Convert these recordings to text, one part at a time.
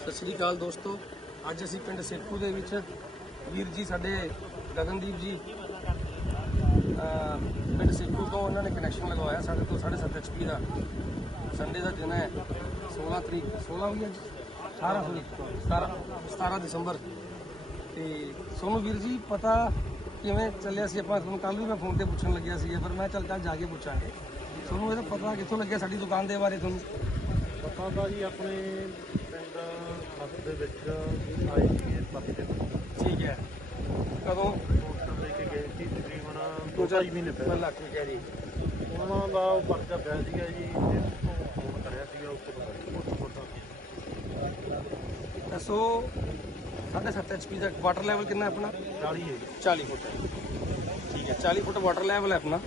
ਸਤਿ ਸ਼੍ਰੀ ਅਕਾਲ ਦੋਸਤੋ। ਅੱਜ ਅਸੀਂ ਪਿੰਡ ਸੇਖੂ ਦੇ ਵਿੱਚ ਵੀਰ ਜੀ ਸਾਡੇ ਗਗਨਦੀਪ ਜੀ ਪਿੰਡ ਸੇਖੂ ਤੋਂ ਉਹਨਾਂ ਨੇ ਕਨੈਕਸ਼ਨ ਲਗਵਾਇਆ ਸਾਡੇ ਤੋਂ 7.5 ਐਚਪੀ ਦਾ। ਸੰਡੇ ਦਾ ਦਿਨ ਹੈ 16 ਤਰੀਕ 16 ਵੀ ਅੱਜ? 18 ਹੋਈ। 17 17 ਦਸੰਬਰ। ਤੇ ਸੋਨੂੰ ਵੀਰ ਜੀ ਪਤਾ ਕਿਵੇਂ ਚੱਲਿਆ ਸੀ? ਆਪਾਂ ਤੁਹਾਨੂੰ ਕੱਲ ਵੀ ਮੈਂ ਫੋਨ ਤੇ ਪੁੱਛਣ ਲੱਗਿਆ ਸੀ ਪਰ ਮੈਂ ਚੱਲ ਚੱਲ ਜਾ ਕੇ ਪੁੱਛਾਂਗੇ। ਤੁਹਾਨੂੰ ਇਹਦਾ ਪਤਾ ਕਿੱਥੋਂ ਲੱਗਿਆ ਸਾਡੀ ਦੁਕਾਨ ਦੇ ਬਾਰੇ ਤੁਹਾਨੂੰ? ਪਤਾ ਤਾਂ ਜੀ ਆਪਣੇ ਪਿੰਡ ਹੱਥ ਦੇ ਵਿੱਚ ਆਈ ਸੀ ਪੱਤੇ ਠੀਕ ਹੈ। ਕਦੋਂ? ਪੋਸਟਰ ਲੈ ਕੇ ਗਏ ਸੀ ਤਕਰੀਬਨ ਦੋ ਚਾਰ ਮਹੀਨੇ ਪਹਿਲਾਂ ਪਹਿਲਾਂ। ਠੀਕ ਹੈ ਜੀ। ਉਹਨਾਂ ਦਾ ਉਹ ਪਰਚਾ ਪਿਆ ਸੀਗਾ ਜੀ ਤੇ ਫੋਨ ਕਰਿਆ ਸੀਗਾ ਉਸ ਤੋਂ ਉਸ ਤੋਂ ਦੱਸੋ 7.5 ਐਚਪੀ ਦਾ ਵਾਟਰ ਲੈਵਲ ਕਿੰਨਾ ਆਪਣਾ? 40 ਹੈ ਜੀ। 40 ਫੁੱਟ ਠੀਕ ਹੈ 40 ਫੁੱਟ ਵਾਟਰ ਲੈਵਲ ਹੈ ਆਪਣਾ।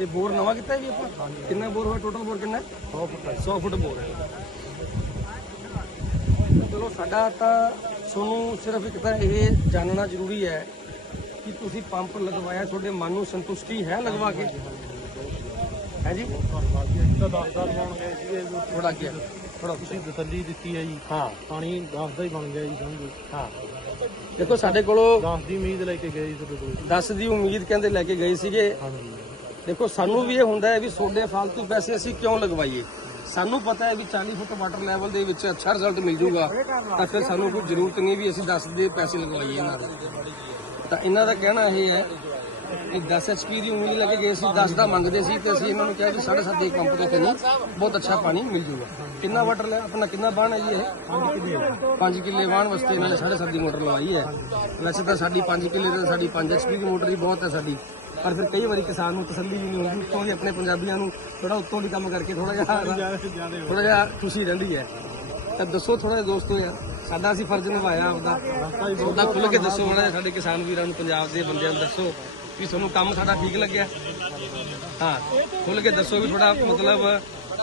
ਤੇ ਬੋਰ ਨਵਾਂ ਕੀਤਾ ਜੀ ਆਪਾਂ? ਕਿੰਨਾ ਬੋਰ ਹੋਇਆ? ਟੋਟਲ ਬੋਰ ਕਿੰਨਾ? 100 ਫੁੱਟ 100 ਫੁੱਟ ਬੋਰ ਹੈ। ਚਲੋ ਸਾਡਾ ਤਾਂ ਤੁਹਾਨੂੰ ਸਿਰਫ ਇੱਕ ਤਾਂ ਇਹ ਜਾਣਨਾ ਜ਼ਰੂਰੀ ਹੈ ਕਿ ਤੁਸੀਂ ਪੰਪ ਲਗਵਾਇਆ ਤੁਹਾਡੇ ਮਨ ਨੂੰ ਸੰਤੁਸ਼ਟੀ ਹੈ ਲਗਵਾ ਕੇ? ਹੈ ਜੀ ਧੰਨਵਾਦ ਜੀ? ਅਸੀਂ ਤਾਂ 10 ਸਾਲ ਬਣ ਗਏ ਸੀਗੇ ਜੋ ਥੋੜਾ ਗਿਆ ਥੋੜਾ ਤੁਸੀਂ ਤਸੱਲੀ ਦਿੱਤੀ ਹੈ ਜੀ। ਹਾਂ। ਪਾਣੀ 10 ਦਾ ਹੀ ਬਣ ਗਿਆ ਜੀ ਸਮਝੋ ਹਾਂ। ਦੇਖੋ ਸਾਡੇ ਕੋਲੋਂ 10 ਦੀ ਉਮੀਦ ਲੈ ਕੇ ਗਏ ਜੀ ਤੁਹਾਡੇ ਕੋਲ। 10 ਦੀ ਉਮੀਦ ਕਹਿੰਦੇ ਲੈ ਕੇ ਗਏ ਸੀਗੇ। ਹਾਂਜੀ। ਦੇਖੋ, ਸਾਨੂੰ ਵੀ ਇਹ ਹੁੰਦਾ ਹੈ ਵੀ ਸੋਡੇ ਫालतू ਪੈਸੇ ਅਸੀਂ ਕਿਉਂ ਲਗਵਾਈਏ? ਸਾਨੂੰ ਪਤਾ ਹੈ ਵੀ 40 ਫੁੱਟ ਵਾਟਰ ਲੈਵਲ ਦੇ ਵਿੱਚ ਅੱਛਾ ਰਿਜ਼ਲਟ ਮਿਲ ਜੂਗਾ। ਤਾਂ ਫਿਰ ਸਾਨੂੰ ਕੋਈ ਜ਼ਰੂਰਤ ਨਹੀਂ ਵੀ ਅਸੀਂ 10 ਦੇ ਪੈਸੇ ਲਗਵਾਈਏ ਇਹਨਾਂ ਦੇ। ਤਾਂ ਇਹਨਾਂ ਦਾ ਕਹਿਣਾ ਇਹ ਹੈ ਕਿ 10 ਐਚਪੀ ਦੀ ਉਮੀਦ ਲੈ ਕੇ ਗਏ ਸੀ 10 ਦਾ ਮੰਗਦੇ ਸੀ ਤੇ ਅਸੀਂ ਇਹਨਾਂ ਨੂੰ ਕਿਹਾ ਵੀ 7.5 ਦੀ ਪੰਪ ਤੋਂ ਨਹੀਂ, ਬਹੁਤ ਅੱਛਾ ਪਾਣੀ ਮਿਲ ਜੂਗਾ। ਕਿੰਨਾ ਵਾਟਰ ਲੈ, ਆਪਣਾ ਕਿੰਨਾ ਬਾਣ ਹੈ ਜੀ ਇਹ? 5 ਕਿੱਲੇ ਵਾਣ ਵਾਸਤੇ ਇਹਨਾਂ ਨੇ 7.5 ਦੀ ਮੋਟਰ ਲਵਾਈ ਹੈ। ਵੈਸੇ ਤਾਂ ਸਾਡੀ 5 ਕਿੱਲੇ ਤੇ ਸਾਡੀ 5 ਐਚਪੀ ਦੀ ਮੋਟਰ ਹੀ ਬਹੁਤ ਹੈ ਸਾਡੀ। ਪਰ ਫਿਰ ਕਈ ਵਾਰੀ ਕਿਸਾਨ ਨੂੰ ਤਸੱਲੀ ਵੀ ਨਹੀਂ ਹੁੰਦੀ ਉੱਤੋਂ ਦੀ ਆਪਣੇ ਪੰਜਾਬੀਆਂ ਨੂੰ ਥੋੜਾ ਉੱਤੋਂ ਦੀ ਕੰਮ ਕਰਕੇ ਥੋੜਾ ਜਿਹਾ ਥੋੜਾ ਜਿਹਾ ਖੁਸ਼ੀ ਰਹਿੰਦੀ ਹੈ। ਤਾਂ ਦੱਸੋ ਥੋੜਾ ਜਿਹਾ ਦੋਸਤੋ ਯਾਰ ਸਾਡਾ ਅਸੀਂ ਫਰਜ਼ ਨਿਭਾਇਆ ਆਪਦਾ। ਉਹਦਾ ਖੁੱਲ ਕੇ ਦੱਸੋ ਮਾੜਾ ਜਿਹਾ ਸਾਡੇ ਕਿਸਾਨ ਵੀਰਾਂ ਨੂੰ ਪੰਜਾਬ ਦੇ ਬੰਦਿਆਂ ਨੂੰ ਦੱਸੋ ਵੀ ਤੁਹਾਨੂੰ ਕੰਮ ਸਾਡਾ ਠੀਕ ਲੱਗਿਆ। ਹਾਂ ਖੁੱਲ ਕੇ ਦੱਸੋ ਵੀ ਥੋੜਾ ਮਤਲਬ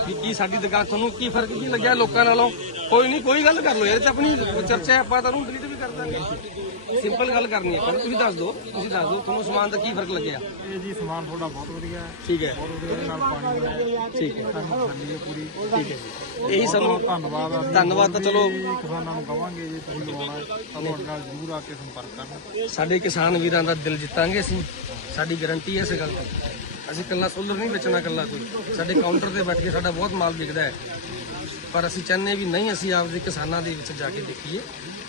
ਵੀ ਕੀ ਸਾਡੀ ਦੁਕਾਨ ਤੁਹਾਨੂੰ ਕੀ ਫ਼ਰਕ ਕੀ ਲੱਗਿਆ ਲੋਕਾਂ ਨਾਲੋਂ? ਕੋਈ ਨਹੀਂ ਕੋਈ ਗੱਲ ਕਰ ਲਓ ਯਾਰ ਇਹ 'ਚ ਆਪਣੀ ਚਰਚਾ ਹੈ ਆਪਾਂ ਤੁਹਾਨੂੰ ਡਿਲੀਟ ਵੀ ਕਰ ਦਾਂਗੇ। ਸਿੰਪਲ ਗੱਲ ਕਰਨੀ ਹੈ ਪਰ ਤੁਸੀਂ ਦੱਸ ਦਿਓ ਤੁਸੀਂ ਦੱਸ ਦਿਓ ਤੁਹਾਨੂੰ ਸਮਾਨ ਦਾ ਕੀ ਫ਼ਰਕ ਲੱਗਿਆ? ਇਹ ਜੀ ਸਮਾਨ ਤੁਹਾਡਾ ਬਹੁਤ ਵਧੀਆ ਹੈ। ਠੀਕ ਹੈ। ਬਹੁਤ ਵਧੀਆ ਇਹਦੇ ਨਾਲ ਪਾਣੀ ਦਾ ਠੀਕ ਹੈ। ਸਾਨੂੰ ਹੈ ਪੂਰੀ ਠੀਕ ਹੈ ਇਹੀ ਸਾਨੂੰ ਧੰਨਵਾਦ ਆ। ਧੰਨਵਾਦ ਤਾਂ ਚਲੋ। ਕਿਸਾਨਾਂ ਨੂੰ ਕਵਾਂਗੇ ਜੇ ਤੁਸੀਂ ਆਉਣਾ ਹੈ ਤਾਂ ਤੁਹਾਡੇ ਨਾਲ ਜ਼ਰੂਰ ਆ ਕੇ ਸੰਪਰਕ ਕਰਨਾ। ਸਾਡੇ ਕਿਸਾਨ ਵੀਰਾਂ ਦਾ ਦਿਲ ਜਿੱਤਾਂਗੇ ਅਸੀਂ। ਸਾਡੀ ਗਾਰੰਟੀ ਹੈ ਇਸ ਗੱਲ ਦੀ। ਅਸੀਂ ਕੱਲਾ ਸੋਲਰ ਨਹੀਂ ਵੇਚਣਾ ਕੱਲਾ ਕੋਈ। ਸਾਡੇ ਕਾਊਂਟਰ ਤੇ ਬੈਠ ਕੇ ਸਾਡਾ ਬਹੁਤ ਮਾਲ ਵਿਕਦਾ ਹੈ। ਪਰ ਅਸੀਂ ਚਾਹੁੰਦੇ ਵੀ ਨਹੀਂ, ਅਸੀਂ ਆਪਦੇ ਕਿਸਾਨਾਂ ਦੇ ਵਿੱਚ ਜਾ ਕੇ ਦੇਖੀਏ।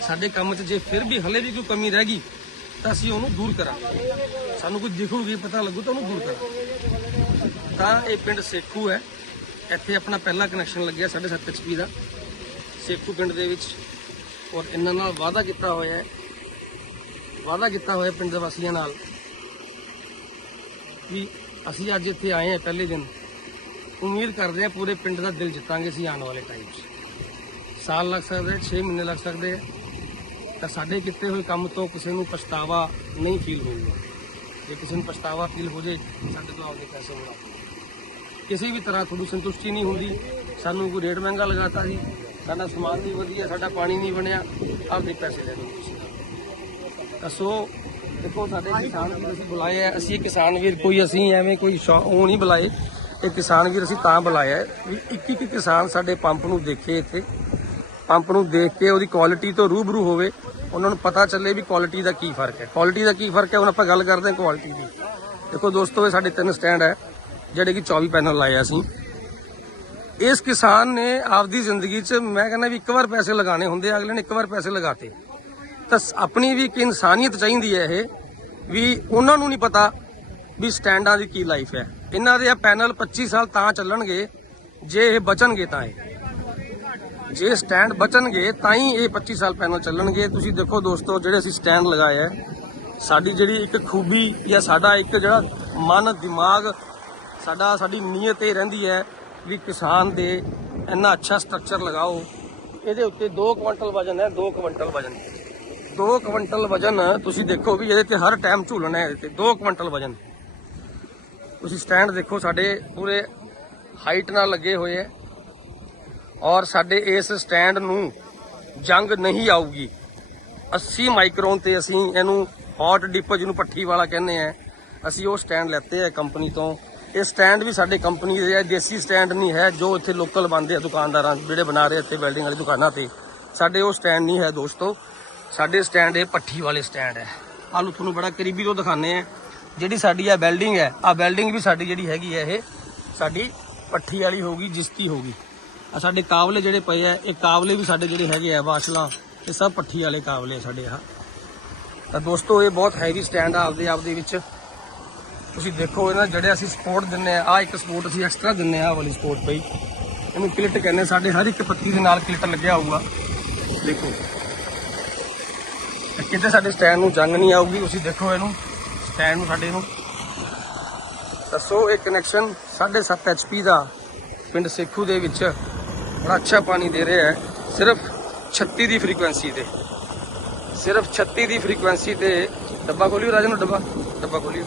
ਸਾਡੇ ਕੰਮ 'ਚ ਜੇ ਫਿਰ ਵੀ ਹਲੇ ਵੀ ਕੋਈ ਕਮੀ ਰਹਿ ਗਈ, ਤਾਂ ਅਸੀਂ ਉਹਨੂੰ ਦੂਰ ਕਰਾਂਗੇ। ਸਾਨੂੰ ਕੋਈ ਦਿਖੂਗੀ, ਪਤਾ ਲੱਗੂ ਤਾਂ ਉਹਨੂੰ ਦੂਰ ਕਰਾਂਗੇ। ਤਾਂ ਇਹ ਪਿੰਡ ਸੇਖੂ ਹੈ। ਇੱਥੇ ਆਪਣਾ ਪਹਿਲਾ ਕਨੈਕਸ਼ਨ ਲੱਗਿਆ 7.5 ਐਚਪੀ ਦਾ। ਸੇਖੂ ਪਿੰਡ ਦੇ ਵਿੱਚ। ਔਰ ਇਹਨਾਂ ਨਾਲ ਵਾਅਦਾ ਕੀਤਾ ਹੋਇਆ ਹੈ। ਵਾਅਦਾ ਕੀਤਾ ਹੋਇਆ ਪਿੰਡ ਦੇ ਵਾਸੀਆਂ ਨਾਲ ਵੀ ਅਸੀਂ ਅੱਜ ਇੱਥੇ ਆਏ ਹਾਂ ਪਹਿਲੇ ਦਿਨ। ਉਮੀਦ ਕਰਦੇ ਹਾਂ ਪੂਰੇ ਪਿੰਡ ਦਾ ਦਿਲ ਜਿੱਤਾਂਗੇ ਅਸੀਂ ਆਉਣ ਵਾਲੇ ਟਾਈਮ 'ਚ। ਸਾਲ ਲੱਗ ਸਕਦੇ 6 ਮਹੀਨੇ ਲੱਗ ਸਕਦੇ ਆ। ਤਾਂ ਸਾਡੇ ਕੀਤੇ ਹੋਏ ਕੰਮ ਤੋਂ ਕਿਸੇ ਨੂੰ ਪਛਤਾਵਾ ਨਹੀਂ ਫੀਲ ਹੋਊਗਾ। ਜੇ ਕਿਸੇ ਨੂੰ ਪਛਤਾਵਾ ਫੀਲ ਹੋ ਜੇ, ਸਾਡੇ ਤੋਂ ਆਪਦੇ ਪੈਸੇ ਉਡਾ ਕਿਸੇ ਵੀ ਤਰ੍ਹਾਂ ਤੁਹਾਨੂੰ ਸੰਤੁਸ਼ਟੀ ਨਹੀਂ ਹੁੰਦੀ। ਸਾਨੂੰ ਕੋਈ ਰੇਟ ਮਹਿੰਗਾ ਲਗਾਤਾ ਜੀ। ਸਾਡਾ ਸਮਾਨ ਨਹੀਂ ਵਧੀਆ, ਸਾਡਾ ਪਾਣੀ ਨਹੀਂ ਬਣਿਆ। ਆਪਦੇ ਪੈਸੇ ਲੈ ਲਓ। ਤੁਸੀਂ ਤਾਂ ਸੋ ਦੇਖੋ ਸਾਡੇ ਕਿਸਾਨ ਵੀਰ ਅਸੀਂ ਬੁਲਾਏ ਆ। ਅਸੀਂ ਕਿਸਾਨ ਵੀਰ ਕੋਈ ਅਸੀਂ ਐਵੇਂ ਕੋਈ ਉਹ ਨਹੀਂ ਬੁਲਾਏ। ਇਹ ਕਿਸਾਨ ਵੀਰ ਅਸੀਂ ਤਾਂ ਬੁਲਾਇਆ ਵੀ ਇੱਕ ਇੱਕ ਕਿਸਾਨ ਸਾਡੇ ਪੰਪ ਨੂੰ ਦੇਖੇ ਇੱਥੇ। ਪੰਪ ਨੂੰ ਦੇਖ ਕੇ ਉਹਦੀ ਕੁਆਲਿਟੀ ਤੋਂ ਰੂਬਰੂ ਹੋਵੇ ਉਹਨਾਂ ਨੂੰ ਪਤਾ ਚੱਲੇ ਵੀ ਕੁਆਲਿਟੀ ਦਾ ਕੀ ਫ਼ਰਕ ਹੈ। ਕੁਆਲਿਟੀ ਦਾ ਕੀ ਫ਼ਰਕ ਹੈ? ਹੁਣ ਆਪਾਂ ਗੱਲ ਕਰਦੇ ਹਾਂ ਕੁਆਲਿਟੀ ਦੀ। ਦੇਖੋ ਦੋਸਤੋ ਇਹ ਸਾਡੇ ਤਿੰਨ ਸਟੈਂਡ ਹੈ ਜਿਹੜੇ ਕਿ 24 ਪੈਨਲ ਲਾਏ ਅਸੀਂ। ਇਸ ਕਿਸਾਨ ਨੇ ਆਪਦੀ ਜ਼ਿੰਦਗੀ 'ਚ ਮੈਂ ਕਹਿੰਦਾ ਵੀ ਇੱਕ ਵਾਰ ਪੈਸੇ ਲਗਾਣੇ ਹੁੰਦੇ ਆ, ਅਗਲੇ ਨੇ ਇੱਕ ਵਾਰ ਪੈਸੇ ਲਗਾਤੇ। ਤਾਂ ਆਪਣੀ ਵੀ ਇੱਕ ਇਨਸਾਨੀਅਤ ਚਾਹੀਦੀ ਹੈ ਇਹ, ਵੀ ਉਹਨਾਂ ਨੂੰ ਨਹੀਂ ਪਤਾ ਵੀ ਸਟੈਂਡਾਂ ਦੀ ਕੀ ਲਾਈਫ ਹੈ। ਇਹਨਾਂ ਦੇ ਆ ਪੈਨਲ 25 ਸਾਲ ਤਾਂ ਚੱਲਣਗੇ, ਜੇ ਇਹ ਬਚਣਗੇ ਤਾਂ ਇਹ। ਜੇ ਸਟੈਂਡ ਬਚਣਗੇ, ਤਾਂ ਹੀ ਇਹ 25 ਸਾਲ ਪੈਨਲ ਚੱਲਣਗੇ। ਤੁਸੀਂ ਦੇਖੋ ਦੋਸਤੋ, ਜਿਹੜੇ ਅਸੀਂ ਸਟੈਂਡ ਲਗਾਏ ਹੈ, ਸਾਡੀ ਜਿਹੜੀ ਇੱਕ ਖੂਬੀ ਜਾਂ ਸਾਡਾ ਇੱਕ ਜਿਹੜਾ ਮਨ, ਦਿਮਾਗ, ਸਾਡਾ, ਸਾਡੀ ਨੀਅਤ ਇਹ ਰਹਿੰਦੀ ਹੈ ਵੀ ਕਿਸਾਨ ਦੇ ਇੰਨਾ ਅੱਛਾ ਸਟਰਕਚਰ ਲਗਾਓ। ਇਹਦੇ ਉੱਤੇ 2 ਕੁਇੰਟਲ ਵਜਨ ਹੈ 2 ਕੁਇੰਟਲ ਵਜਨ। 2 ਕੁਇੰਟਲ ਵਜਨ ਤੁਸੀਂ ਦੇਖੋ ਵੀ ਇਹਦੇ ਤੇ ਹਰ ਟਾਈਮ ਝੂਲਣਾ ਹੈ ਇਹਦੇ ਤੇ 2 ਕੁਇੰਟਲ ਵਜਨ। ਤੁਸੀਂ ਸਟੈਂਡ ਦੇਖੋ, ਸਾਡੇ ਪੂਰੇ ਹਾਈਟ ਨਾਲ ਲੱਗੇ ਹੋਏ ਹੈ ਔਰ ਸਾਡੇ ਇਸ ਸਟੈਂਡ ਨੂੰ ਜੰਗ ਨਹੀਂ ਆਊਗੀ। 80 ਮਾਈਕਰੋਨ ਤੇ ਅਸੀਂ ਇਹਨੂੰ ਹੌਟ ਡਿਪ ਜਿਹਨੂੰ ਪੱਠੀ ਵਾਲਾ ਕਹਿੰਦੇ ਆ ਅਸੀਂ ਉਹ ਸਟੈਂਡ ਲੈਤੇ ਆ ਕੰਪਨੀ ਤੋਂ। ਇਹ ਸਟੈਂਡ ਵੀ ਸਾਡੇ ਕੰਪਨੀ ਦੇ ਆ ਦੇਸੀ ਸਟੈਂਡ ਨਹੀਂ ਹੈ, ਜੋ ਇੱਥੇ ਲੋਕਲ ਬੰਦੇ ਆ ਦੁਕਾਨਦਾਰਾਂ ਜਿਹੜੇ ਬਣਾ ਰਹੇ ਇੱਥੇ ਵੈਲਡਿੰਗ ਵਾਲੀ ਦੁਕਾਨਾਂ ਤੇ। ਸਾਡੇ ਉਹ ਸਟੈਂਡ ਨਹੀਂ ਹੈ ਦੋਸਤੋ। ਸਾਡੇ ਸਟੈਂਡ ਇਹ ਪੱਠੀ ਵਾਲੇ ਸਟੈਂਡ ਹੈ। ਆਲੂ ਤੁਹਾਨੂੰ ਬੜਾ ਕਰੀਬੀ ਤੋਂ ਦਿਖਾਣੇ ਆ ਜਿਹੜੀ ਸਾਡੀ ਆ ਬਿਲਡਿੰਗ ਹੈ ਆ ਬਿਲਡਿੰਗ ਵੀ ਸਾਡੀ ਜਿਹੜੀ ਹੈਗੀ ਹੈ, ਇਹ ਸਾਡੀ ਪੱਠੀ ਵਾਲੀ ਹੋਊਗੀ ਜਿਸਤੀ ਹੋਊਗੀ ਆ ਸਾਡੇ ਕਾਬਲੇ ਜਿਹੜੇ ਪਏ ਆ, ਇਹ ਕਾਬਲੇ ਵੀ ਸਾਡੇ ਜਿਹੜੇ ਹੈਗੇ ਆ ਵਾਸ਼ਲਾ ਇਹ ਸਭ ਪੱਠੀ ਵਾਲੇ ਕਾਬਲੇ ਆ ਸਾਡੇ ਆ ਤਾਂ ਦੋਸਤੋ, ਇਹ ਬਹੁਤ ਹੈਵੀ ਸਟੈਂਡ ਆ ਆਪਦੇ ਆਪ ਦੇ ਵਿੱਚ। ਤੁਸੀਂ ਦੇਖੋ ਇਹਨਾਂ ਜਿਹੜੇ ਅਸੀਂ ਸਪੋਰਟ ਦਿੰਨੇ ਆ ਆ ਇੱਕ ਸਪੋਰਟ ਅਸੀਂ ਐਕਸਟਰਾ ਦਿੰਨੇ ਆ ਆਹ ਵਾਲੀ ਸਪੋਰਟ ਪਈ ਇਹਨੂੰ ਕਲਿੱਟ ਕਹਿੰਦੇ ਸਾਡੇ ਹਰ ਇੱਕ ਪੱਤੀ ਦੇ ਨਾਲ ਕਲਿੱਟ ਲੱਗਿਆ ਹੋਊਗਾ। ਦੇਖੋ। ਤੇ ਕਿਤੇ ਸਾਡੇ ਸਟੈਂਡ ਨੂੰ ਜੰਗ ਨਹੀਂ ਆਊਗੀ, ਤੁਸੀਂ ਦੇਖੋ ਇਹਨੂੰ ਸਟੈਂਡ ਨੂੰ ਸਾਡੇ ਨੂੰ। ਦੱਸੋ ਇਹ ਕਨੈਕਸ਼ਨ 7.5 ਐਚਪੀ ਦਾ ਪਿੰਡ ਸੇਖੂ ਦੇ ਵਿੱਚ ਬੜਾ ਅੱਛਾ ਪਾਣੀ ਦੇ ਰਿਹਾ ਹੈ। ਸਿਰਫ 36 ਦੀ ਫ੍ਰੀਕੁਐਂਸੀ ਤੇ। ਸਿਰਫ 36 ਦੀ ਫ੍ਰੀਕੁਐਂਸੀ ਤੇ ਡੱਬਾ ਖੋਲਿਓ ਰਾਜਨ ਨੂੰ ਡੱਬਾ ਡੱਬਾ ਖੋਲਿਓ।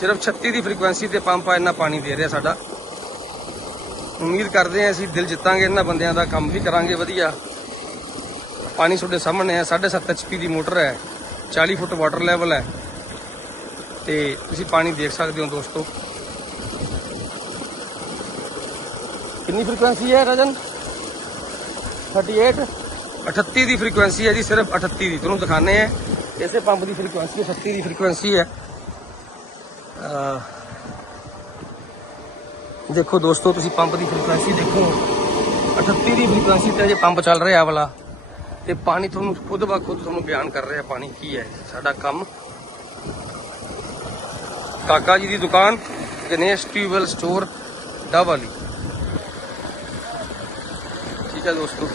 ਸਿਰਫ 36 ਦੀ ਫ੍ਰੀਕੁਐਂਸੀ ਤੇ ਪੰਪ ਆ, ਇੰਨਾ ਪਾਣੀ ਦੇ ਰਿਹਾ ਸਾਡਾ। ਉਮੀਦ ਕਰਦੇ ਹਾਂ ਅਸੀਂ ਦਿਲ ਜਿੱਤਾਂਗੇ, ਇਹਨਾਂ ਬੰਦਿਆਂ ਦਾ ਕੰਮ ਵੀ ਕਰਾਂਗੇ, ਵਧੀਆ। ਪਾਣੀ ਤੁਹਾਡੇ ਸਾਹਮਣੇ ਹੈ 7.5 ਐਚਪੀ ਦੀ ਮੋਟਰ ਹੈ 40 ਫੁੱਟ ਵਾਟਰ ਲੈਵਲ ਹੈ। ਤੇ ਤੁਸੀਂ ਪਾਣੀ ਦੇਖ ਸਕਦੇ ਹੋ ਦੋਸਤੋ। ਕਿੰਨੀ ਫ੍ਰੀਕੁਐਂਸੀ ਹੈ ਰਾਜਨ? 38 38 ਦੀ ਫ੍ਰੀਕੁਐਂਸੀ ਹੈ ਜੀ, ਸਿਰਫ 38 ਦੀ। ਤੁਹਾਨੂੰ ਦਿਖਾਣੇ ਹੈ। ਇਸੇ ਪੰਪ ਦੀ ਫ੍ਰੀਕੁਐਂਸੀ 38 ਦੀ ਫ੍ਰੀਕੁਐਂਸੀ ਹੈ। ਦੇਖੋ ਦੋਸਤੋ, ਤੁਸੀਂ ਪੰਪ ਦੀ ਫ੍ਰੀਕੁਐਂਸੀ ਦੇਖੋ। 38 ਦੀ ਫ੍ਰੀਕੁਐਂਸੀ ਤੇ ਜੇ ਪੰਪ ਚੱਲ ਰਿਹਾ ਵਾਲਾ। ਤੇ ਪਾਣੀ ਤੁਹਾਨੂੰ ਖੁਦ ਬਾ ਖੁਦ ਤੁਹਾਨੂੰ ਬਿਆਨ ਕਰ ਰਿਹਾ ਪਾਣੀ ਕੀ ਹੈ, ਸਾਡਾ ਕੰਮ। ਕਾਕਾ ਜੀ ਦੀ ਦੁਕਾਨ, ਗਣੇਸ਼ ਟਿਊਬਵੈਲ ਸਟੋਰ ਡਾਵਾਲੀ ਠੀਕ ਹੈ ਦੋਸਤੋ।